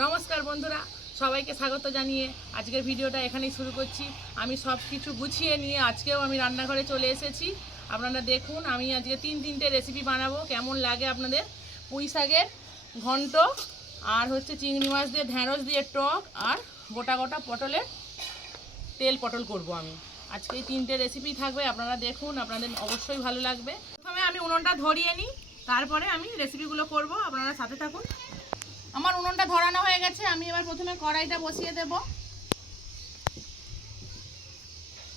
নমস্কার বন্ধুরা, সবাইকে স্বাগত জানিয়ে আজকের ভিডিওটা এখানেই শুরু করছি। আমি সব কিছু গুছিয়ে নিয়ে আজকেও আমি রান্নাঘরে চলে এসেছি। আপনারা দেখুন, আমি আজকে তিনটে রেসিপি বানাবো। কেমন লাগে আপনাদের? পুঁই শাকের ঘন্ট, আর হচ্ছে চিংড়ি মাছ দিয়ে ঢ্যাঁড়স দিয়ে টক, আর গোটা গোটা পটলের তেল পটল করব আমি। আজকে এই তিনটে রেসিপি থাকবে, আপনারা দেখুন, আপনাদের অবশ্যই ভালো লাগবে। প্রথমে আমি উনুনটা ধরিয়ে নিই, তারপরে আমি রেসিপিগুলো করব, আপনারা সাথে থাকুন। আমার উনুনটা ধরানো হয়ে গেছে। আমি এবার প্রথমে কড়াইটা বসিয়ে দেব।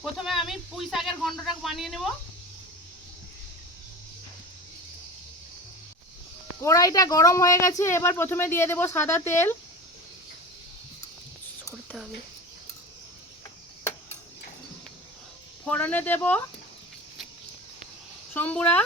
প্রথমে আমি পুঁই শাকের ঘন্টটা বানিয়ে নেব। কড়াইটা গরম হয়ে গেছে, এবার প্রথমে দিয়ে দেব সাদা তেল। করতে হবে। ফোড়নে দেব সম্বুরা,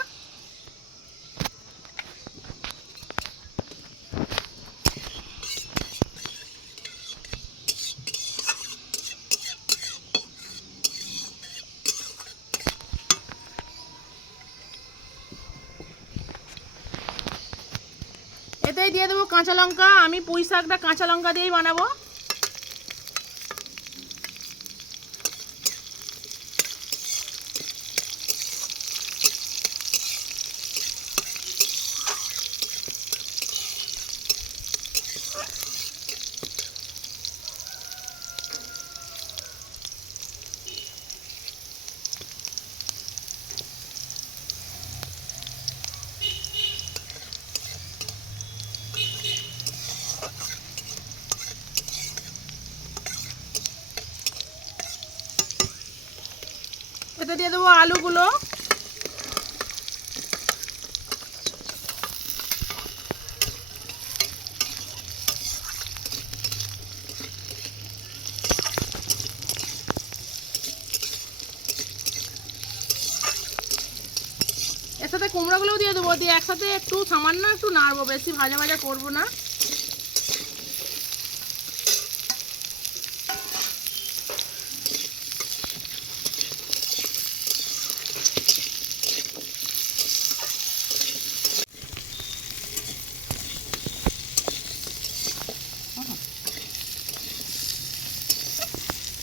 এতেই দিয়ে দেবো কাঁচা লঙ্কা। আমি পুঁই শাকটা কাঁচা লঙ্কা দিয়েই বানাবো। এতে দিয়ে দেবো আলুগুলো। এর সাথে কুমড়োগুলোও দিয়ে দেবো, দিয়ে একসাথে একটু সামান্য একটু নাড়বো, বেশি ভাজা ভাজা করবো না।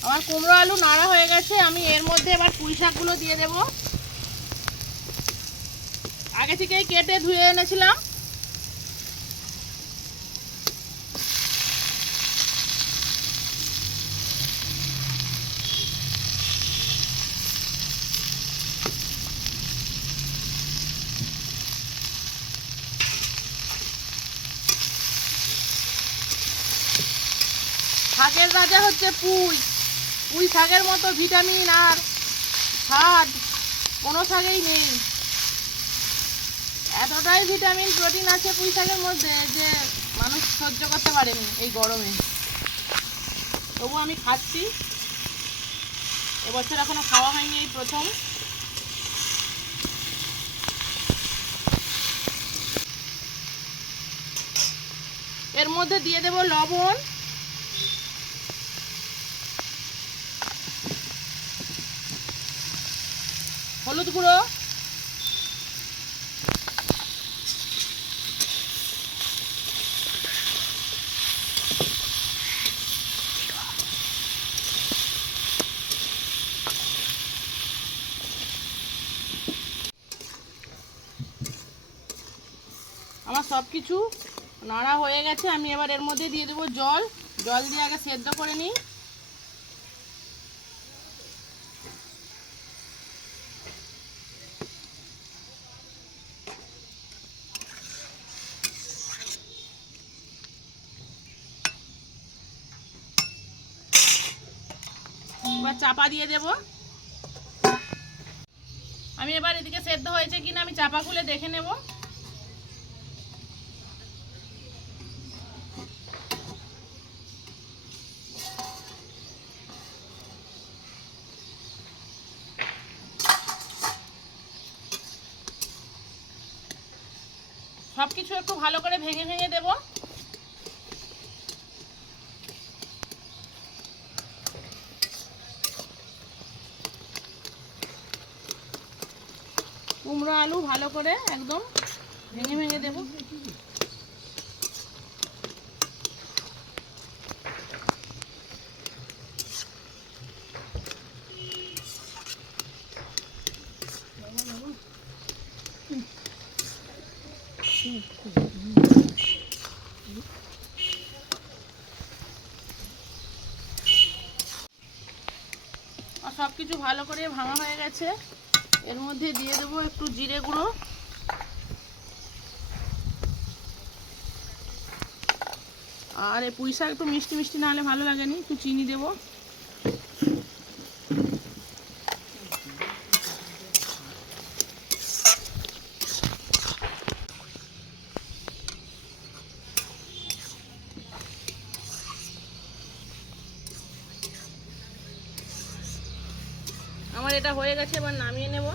আমার কুমড়ো আলু নাড়া হয়ে গেছে। আমি এর মধ্যে এবার পুঁই শাকগুলো দিয়ে দেব। আগে থেকেই কেটে ধুয়ে এনেছিলাম। শাকের রাজা হচ্ছে পুঁই। পুঁই শাকের মতো ভিটামিন আর স্বাদ কোনো শাকেই নেই। এতটাই ভিটামিন প্রোটিন আছে পুঁই শাকের মধ্যে যে মানুষ সহ্য করতে পারেনি এই গরমে। তবু আমি খাচ্ছি। এবছর এখনো খাওয়া হয়নি, এই প্রথম। এর মধ্যে দিয়ে দেব লবণ, হলুদ গুঁড়ো, আমার সব কিছু নাড়া হয়ে গেছে। আমি এবার এর মধ্যে দিয়ে দেবো জল। জল দিয়ে আগে সেদ্ধ করে নিই। এবার চাপা দিয়ে দেব। আমি এবার এদিকে সেদ্ধ হয়েছে কিনা আমি চাপা খুলে দেখে নেব। সব কিছু একটু ভালো করে ভেঙে ভেঙে দেব। কুমড়ো আলু ভালো করে একদম ভেঙে ভেঙে দেব। সব কিছু ভালো করে ভাঙা হয়ে গেছে। এর মধ্যে দিয়ে দেবো একটু জিরে গুঁড়ো, আর এই পুঁই শাক একটু মিষ্টি মিষ্টি না হলে ভালো লাগেনি, একটু চিনি দেবো। আমার এটা হয়ে গেছে, এবার নামিয়ে নেব।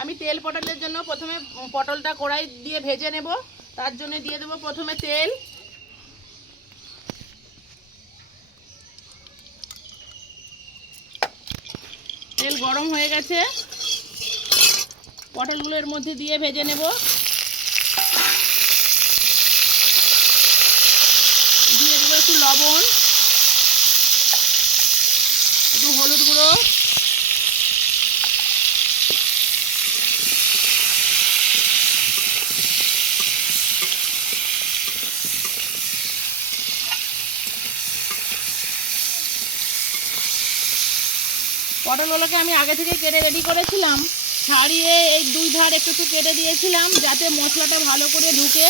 আমি তেল পটলের জন্য প্রথমে পটলটা কড়াই দিয়ে ভেজে নেব। তার জন্য দিয়ে দেবো প্রথমে তেল। তেল গরম হয়ে গেছে, পটলগুলো এর মধ্যে দিয়ে ভেজে নেব। দিয়ে দেবো একটু লবণ, একটু হলুদ গুঁড়ো, পটলগুলোকে আমি আগে থেকে কেটে রেডি করেছিলাম, ছাড়িয়ে এই দুই ধার একটু একটু কেটে দিয়েছিলাম যাতে মশলাটা ভালো করে ঢুকে।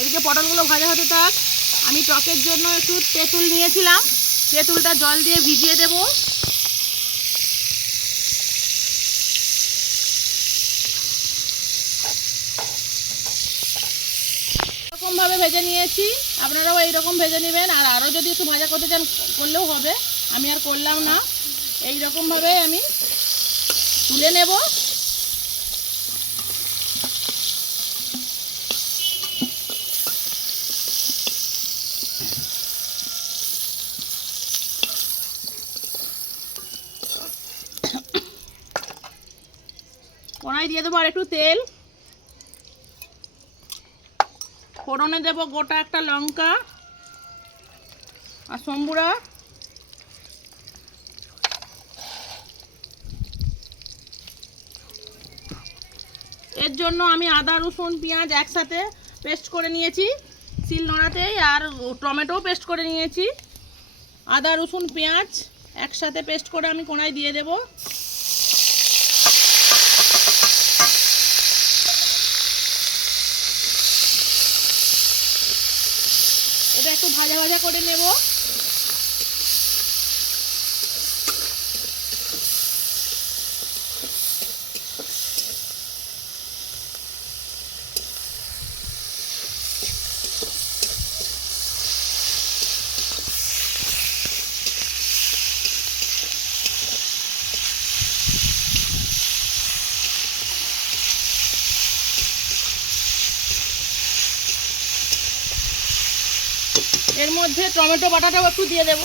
এদিকে পটলগুলো ভাজা হতে থাক। আমি টকের জন্য একটু তেঁতুল নিয়েছিলাম, তেঁতুলটা জল দিয়ে ভিজিয়ে দেব। এরকমভাবে ভেজে নিয়েছি, আপনারাও এইরকম ভেজে নেবেন। আর আরও যদি একটু ভাজা করতে চান করলেও হবে, আমি আর করলাম না। এইরকমভাবে আমি তুলে নেব। কড়াই দিয়ে দেবো আর একটু তেল। ফোড়নে দেব গোটা একটা লঙ্কা আর সম্বুরা। এর জন্য আমি আদা রসুন পেঁয়াজ একসাথে পেস্ট করে নিয়েছি শিলনোড়াতেই, আর টমেটোও পেস্ট করে নিয়েছি। আদা রসুন পেঁয়াজ একসাথে পেস্ট করে আমি কড়াই দিয়ে দেব। এটা একটু ভাজা ভাজা করে নেব। এর মধ্যে টমেটো বাটাটাও একটু দিয়ে দেব।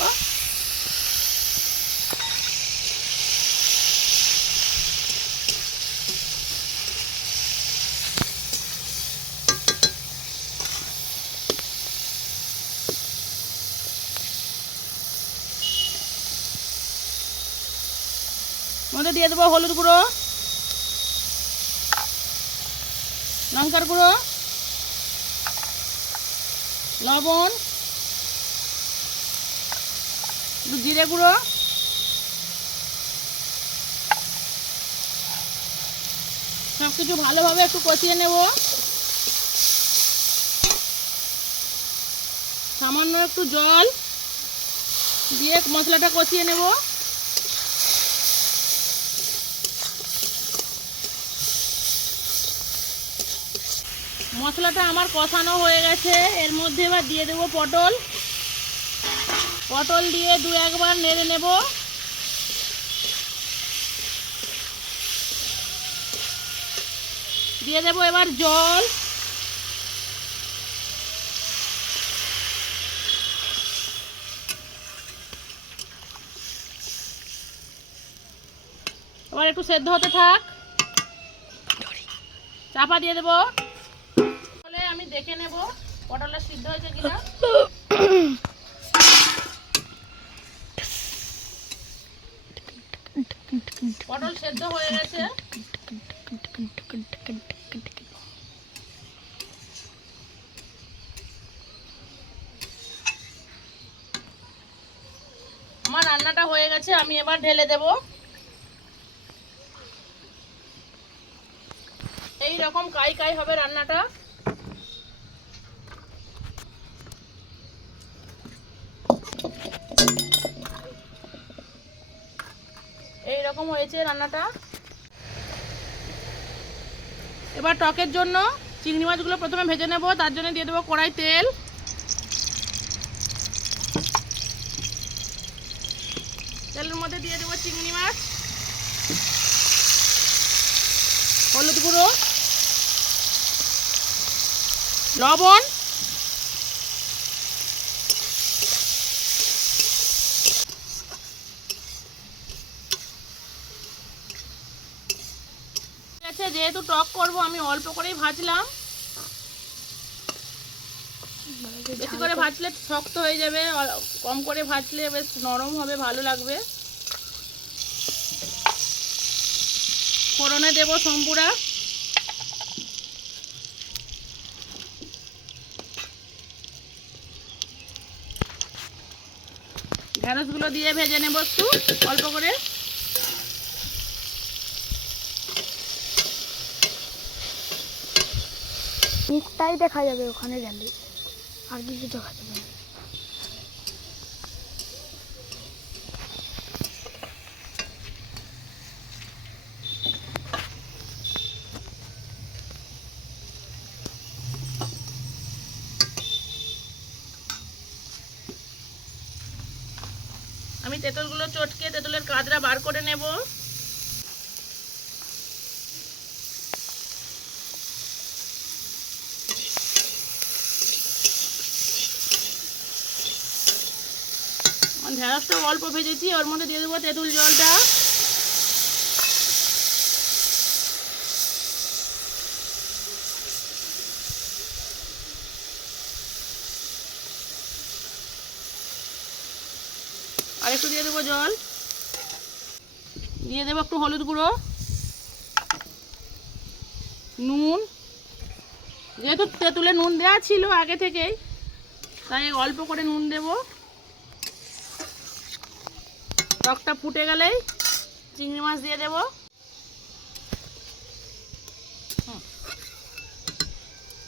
মধ্যে দিয়ে দেবো হলুদ গুঁড়ো, লঙ্কার গুঁড়ো, লবণ, জিরে গুঁড়ো, সব কিছু ভালোভাবে একটু কষিয়ে নেব। সামান্য একটু জল দিয়ে মশলাটা কষিয়ে নেব। মশলাটা আমার কষানো হয়ে গেছে। এর মধ্যে এবার দিয়ে দেবো পটল। পটল দিয়ে দু একবার নেড়ে নেব। দিয়ে দেবো এবার জল। এবার একটু সেদ্ধ হতে থাক, চাপা দিয়ে দেবো। তাহলে আমি দেখে নেব পটলটা সিদ্ধ হয়েছে কিনা। পটল সেদ্ধ হয়ে গেছে। আমার রান্নাটা হয়ে গেছে, আমি এবার ঢেলে দেব। এই রকম কাই কাই হবে রান্নাটা। এই রকম হয়েছে রান্নাটা। এবার টকের জন্য চিংড়ি মাছগুলো প্রথমে ভেজে নেব। তার জন্য দিয়ে দেবো কড়াই তেল। তেলের মধ্যে দিয়ে দেবো চিংড়ি মাছ, হলুদ গুঁড়ো, লবণ, যেহেতু টক করব আমি অল্প করেই ভাজলাম। বেশি করে ভাজলে শক্ত হয়ে যাবে, কম করে ভাজলে বেশ নরম হবে, ভালো লাগবে। ফোড়নে দেব সম্পুরা, ঢেঁড়সগুলো দিয়ে ভেজে নেব একটু অল্প করে। মুখটাই দেখা যাবে ওখানে গেলে, আর কিছু দেখা যাবে না। আমি তেঁতুলগুলো চটকে তেঁতুলের কাঁচরা বার করে নেব। ঢেঁড়সটা অল্প ভেজেছি, ওর মধ্যে দিয়ে দেবো তেঁতুল জলটা। আর একটু দিয়ে দেবো জল, দিয়ে দেবো একটু হলুদ গুঁড়ো, নুন। যেহেতু তেঁতুলে নুন দেওয়া ছিল আগে থেকেই, তাই অল্প করে নুন দেব। টকটা ফুটে গেলেই চিংড়ি মাছ দিয়ে দেব।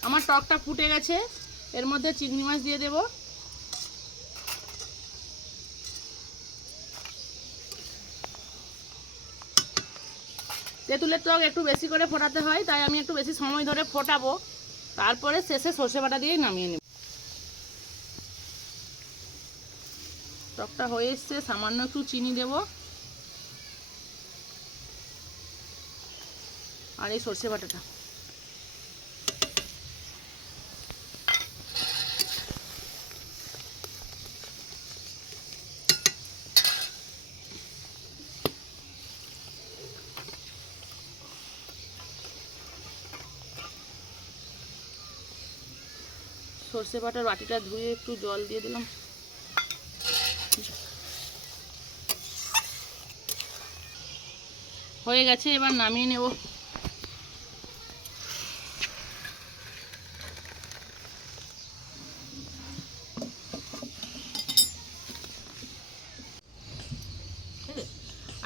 আমার টকটা ফুটে গেছে, এর মধ্যে চিংড়ি মাছ দিয়ে দেব। তেঁতুলের টক একটু বেশি করে ফোটাতে হয়, তাই আমি একটু বেশি সময় ধরে ফোটাবো, তারপরে শেষে সর্ষে বাটা দিয়ে নামিয়ে নেব। টকটা হয়ে এসছে, সামান্য একটু চিনি দেব, আর এই সর্ষে বাটাটা। সর্ষে বাটার বাটিটা ধুয়ে একটু জল দিয়ে দিলাম। হয়ে গেছে, এবার নামিয়ে নেব।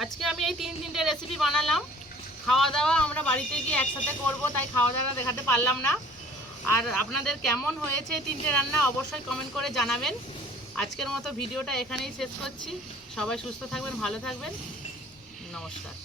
আজকে আমি এই তিনটে রেসিপি বানালাম। খাওয়া দাওয়া আমরা বাড়িতে গিয়ে একসাথে করব, তাই খাওয়া দাওয়া দেখাতে পারলাম না। আর আপনাদের কেমন হয়েছে তিনটে রান্না অবশ্যই কমেন্ট করে জানাবেন। আজকের মতো ভিডিওটা এখানেই শেষ করছি। সবাই সুস্থ থাকবেন, ভালো থাকবেন, নমস্কার।